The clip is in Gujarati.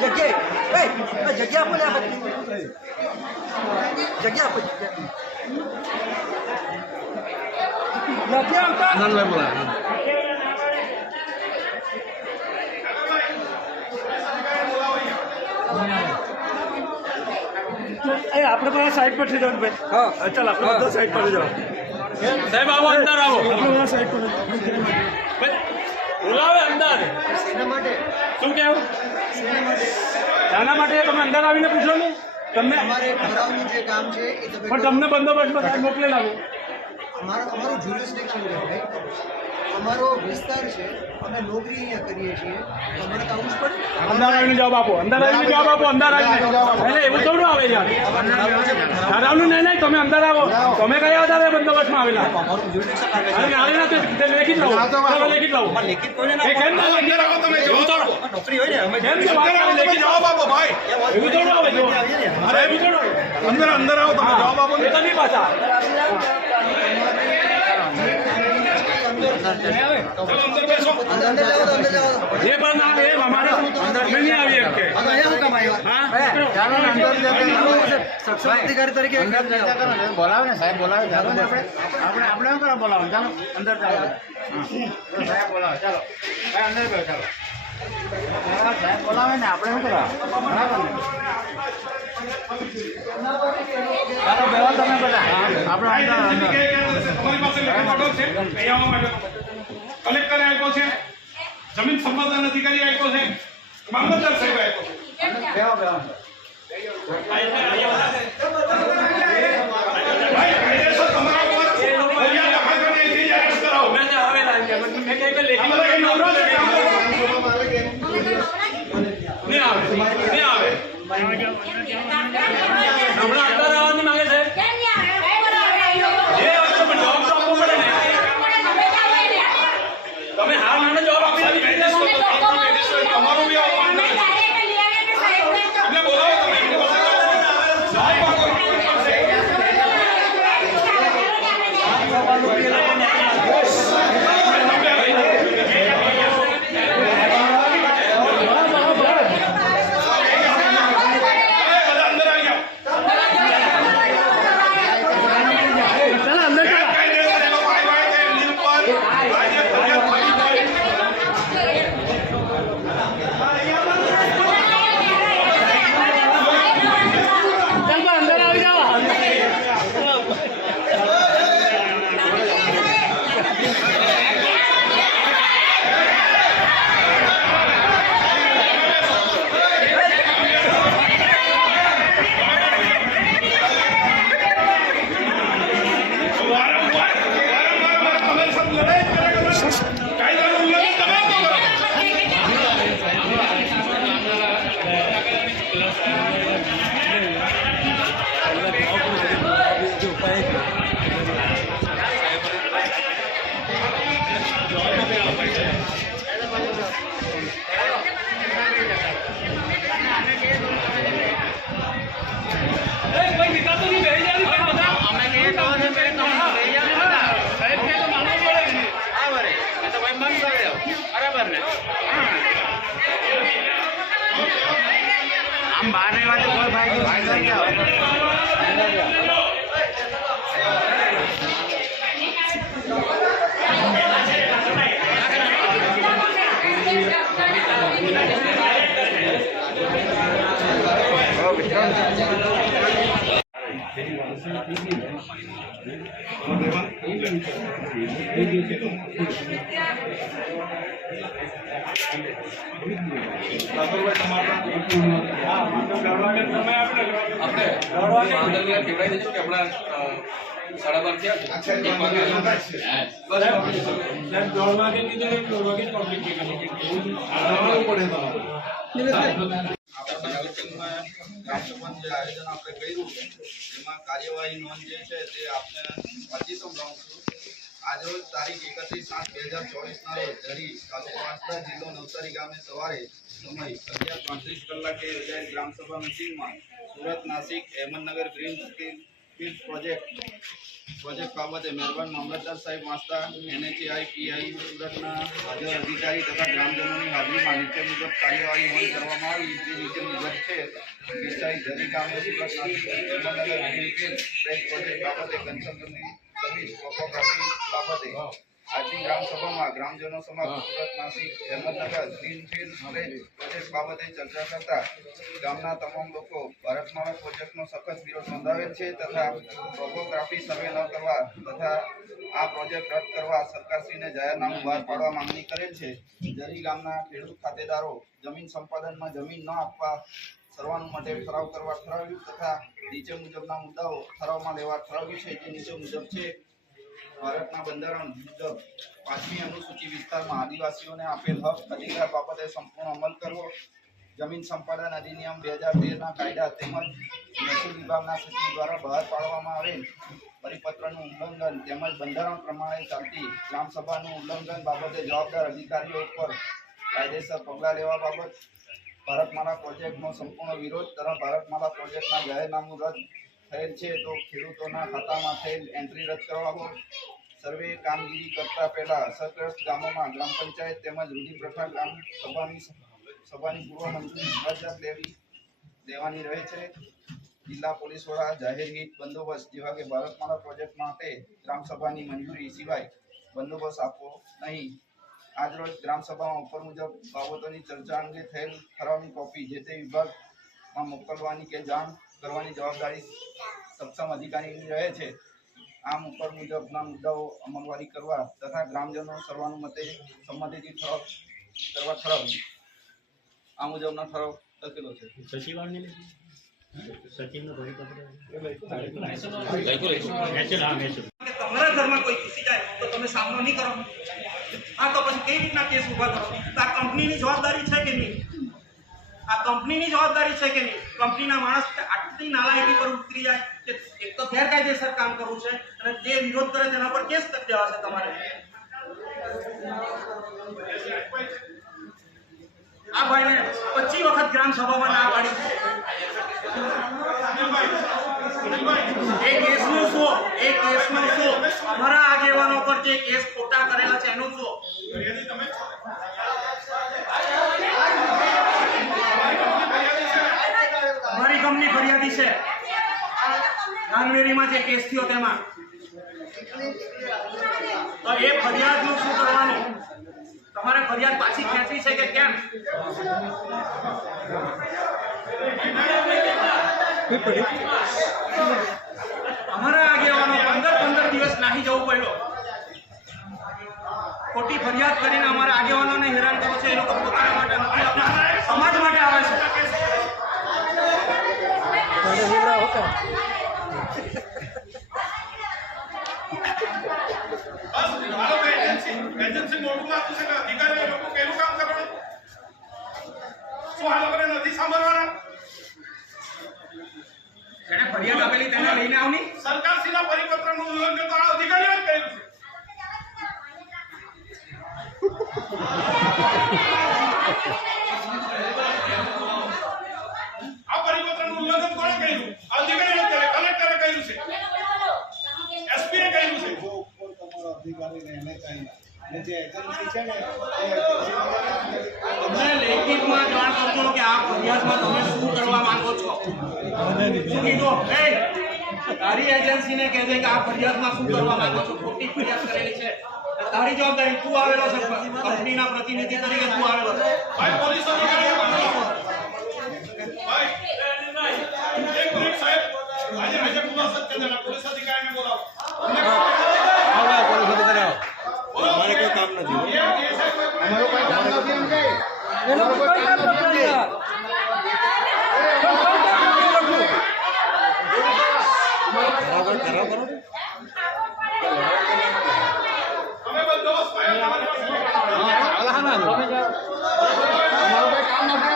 જગ્યાએ. એ, જગ્યા આપો ને આ બધી. જગ્યા આપો. નથી આવતા એ આપણે બધા સાઈડ પર થઈ જવાનું ભાઈ. હા. ચાલ આપણે બધા સાઈડ પર જાઓ સાહેબ આવો અંદર આવો. આપણે બધા સાઈડ પર. બોલાવે અંદર. શું કેવું? શાના માટે તમે અંદર આવીને પૂછો ને. તમને અમારે ઠરાવનું જે કામ છે એ પણ તમને બંદોબસ્ત મોકલેલા અમારો અમારું જ્યુરિસ્ડિક્શન છે ભાઈ અમારો વિસ્તાર છે અમે નોકરી અહીંયા કરીએ છીએ. અમારે તો આવું જ પડે અંદર જવાબ આપો. અંદર જવાબ આપો અંદર આવીને એટલે એવું થોડું આવે યાર. ઠરાવનું નહીં નહીં તમે અંદર આવો તમે કયા આધારે બંદોબસ્તમાં આવેલા? અરે આવે ના તે તે લેખિત લાવો. લેખિત લાવો. એ કેમ ના અંદર આવો તમે એવું થોડું. નોકરી હોય ને અમે કેમ છે કરે લેખિત જવાબ આપો ભાઈ. એવું થોડું આવે જો અરે એવું થોડું અંદર અંદર આવો તમે જવાબ આપો એ તો નહીં પાછા અંદર બેસો અંદર જાઓ તો અંદર જાઓ તો. જે પણ આવે એ અમારે અંદર તરીકે બોલાવે સાહેબ બોલાવે આપણે આપણે અંદર આપણે શું કરવા કલેક્ટરે આપ્યો છે જમીન સંપાદન અધિકારી આપ્યો છે મામલતદાર સાહેબ આપ્યો છે બરાબર ને આમ બહાર નહીં. વાંચે કોઈ જાઓ સાહેબ દોઢ વાગે કીધું ને દોઢ વાગે જ public ની કરી. આપણા નગરપાલિકામાં ગ્રામસભાનું જે આયોજન આપણે કર્યું એમાં કાર્યવાહી નોંધ જે છે તે આપણે વાંચી સંભળાવું છું આજરોજ તારીખ એકત્રીસ સાત બે હજાર ચોવીસના રોજ ધરી તાલુકો વાંસદા જિલ્લો નવસારી સમય પાંત્રીસ કલાકે ગ્રામસભા મિટિંગમાં Surat Nashik Ahmednagar green field project project બાબતે મહેરબાન મામલતદાર સાહેબ વાંસદા એનએચઆઈ પીઆઈ, સુરતના હાજર અધિકારી તથા ગ્રામજનોની હાજરીમાં નીચે મુજબ કાર્યવાહી અમલ કરવામાં આવી. જે નીચે મુજબ છે Surat Nashik Ahmednagar greenfield press project બાબતે કન્સલ્ટન્ટની સર્વિસ ટોપોગ્રાફી બાબતે આજની ગ્રામસભામાં ગ્રામજનો સમક્ષ સુરત નાસિક હેમતનગર ગ્રીનફિલ્ડ પ્રોજેક્ટ બાબતે ચર્ચા કરતા ગામના તમામ લોકો ભારતમાળા પ્રોજેક્ટનો સખત વિરોધ નોંધાવેલ છે તથા ટોપોગ્રાફી સર્વે ન કરવા તથા આ પ્રોજેક્ટ રદ કરવા સરકારશ્રીને જાહેરનામું બહાર પાડવા માંગણી કરેલ છે. જરી ગામના ખેડૂત ખાતેદારો જમીન સંપાદનમાં જમીન ન આપવા સર્વાનુમતે ઠરાવ કરવા ઠરાવ્યું તથા નીચે મુજબના મુદ્દાઓ ઠરાવમાં લેવા ઠરાવ્યું છે. જે નીચે મુજબ છે ભારતના બંધારણ મુજબ પાંચમી અનુસૂચિ વિસ્તારમાં આદિવાસીઓને આપેલ હક અધિકાર બાબતે સંપૂર્ણ અમલ કરવો, જમીન સંપાદન અધિનિયમ બે હજાર તેરના કાયદા તેમજ મહેસૂલ વિભાગના સચિવ દ્વારા બહાર પાડવામાં આવેલ પરિપત્રનું ઉલ્લંઘન તેમજ બંધારણ પ્રમાણે ચાલતી ગ્રામસભાનું ઉલ્લંઘન બાબતે જવાબદાર અધિકારીઓ ઉપર કાયદેસર પગલાં લેવા બાબત ભારતમાળા પ્રોજેક્ટનો સંપૂર્ણ વિરોધ તથા ભારતમાળા પ્રોજેક્ટના જાહેરનામું રદ થયેલ છે, તો ખેડૂતોના ખાતામાં થયેલ એન્ટ્રી રદ કરવા સર્વે કામગીરી કરતા પહેલા અસરગ્રસ્ત ગામોમાં ગ્રામ પંચાયત તેમજ રૂઢિપ્રથા ગ્રામ સભાની સભાની પૂર્વ મંજૂરી ફરજિયાત લેવી, લેવાની રહે છે. જિલ્લા પોલીસ વડા જાહેર હિત બંદોબસ્ત જેવા કે ભારતમાળા પ્રોજેક્ટ માટે ગ્રામ સભાની મંજૂરી સિવાય બંદોબસ્ત આપવો નહીં. આજરોજ ગ્રામ સભામાં ઉપર મુજબ બાબતોની ચર્ચા અંગે થયેલ ઠરાવની કોપી જે તે વિભાગમાં મોકલવાની કે જાણ કરવાની જવાબદારી સક્ષમ અધિકારીની રહે છે. આમ ઉપર મુજબના મુદ્દાઓ અમલવારી કરવા તથા ગ્રામજનો સર્વાનુમતે સંમતિથી ઠરાવ કરવા ઠરાવ્યું આ મુજબનો ઠરાવ લખેલો છે. કે તમારા ઘરમાં કોઈ ઘૂસી જાય તો તમે સામનો નહીં કરો? હા તો પછી કઈ રીતના કેસ ઊભા કરો? આ આ કંપનીની જવાબદારી છે કે નહીં? આ કંપનીની જવાબદારી છે કે નહીં? કંપનીના માણસ આટલી નાલાયકી પર ઉતરી જાય કે એક તો ગેરકાયદેસર કામ કરવું છે અને જે વિરોધ કરે તેના પર કેસ કરી દેવા છે તમારે. આ ભાઈને પચી વખત ગ્રામ સભામાં ના પાડી. એ કેસનું શું? એ કેસનું શું? અમારા આગેવાનો પર જે કેસ ખોટા કરેલા છે, એનું શું? અમારી ફરિયાદી છે? ધાનવેરીમાં જે કેસ થયો તેમાં. તો એ ફરિયાદનું શું કરવાનું? તમારે ફરિયાદ પાછી ખેંચવી છે કે કેમ? અમારા આગેવાનો પંદર પંદર દિવસ નાહી જવું પડ્યો. ખોટી ફરિયાદ કરીને અમારા આગેવાનોને હેરાન કરો છે એ લોકો પોતાના માટે નથી આવતા સમાજ માટે આવે છે બસ હાલો તો એજન્સી એજન્સી મોટું આપું છે કે અધિકારીઓ લોકો કેવું કામ કરવાનું શું આ લોકોને નથી એને ફરિયાદ આપેલી તેને લઈને આવની? સરકારશ્રીના પરિપત્રનું ઉલ્લંઘન તો આ અધિકારીઓ જ કર્યું છે. આ પરિપત્રનું ઉલ્લંઘન કોણે કર્યું? આ અધિકારીઓ કરે કલેક્ટરે કર્યું છે. એસપી એ કર્યું છે. તમારો અધિકારીને એને કહીને અને જે એજન્સી છે ને એ લેખિતમાં જાણ કરજો કે આ ફરિયાદમાં તમે શું કરવા માંગો છો? શું કીધું? એ તારી એજન્સીને કહેજે કે આ ફરિયાદમાં શું કરવા માંગો છો? ખોટી ફરિયાદ કરેલી છે. તારી જવાબદારી તું આવેલો છે કંપનીના પ્રતિનિધિ તરીકે તું આવેલો છે. ભાઈ પોલીસ ભાઈ એક મિનિટ સાહેબ. આજે આજે ખુલાસો જ પોલીસ અધિકારીને બોલાવો. અમારે કોઈ કામ નથી. એ- એ અમારું કોઈ કામ નથી એમ કે બરાબર ખરાબ કરો અમે બંદોબસ્ત પાયો તમારી પાસે. અમારું કોઈ કામ નથી.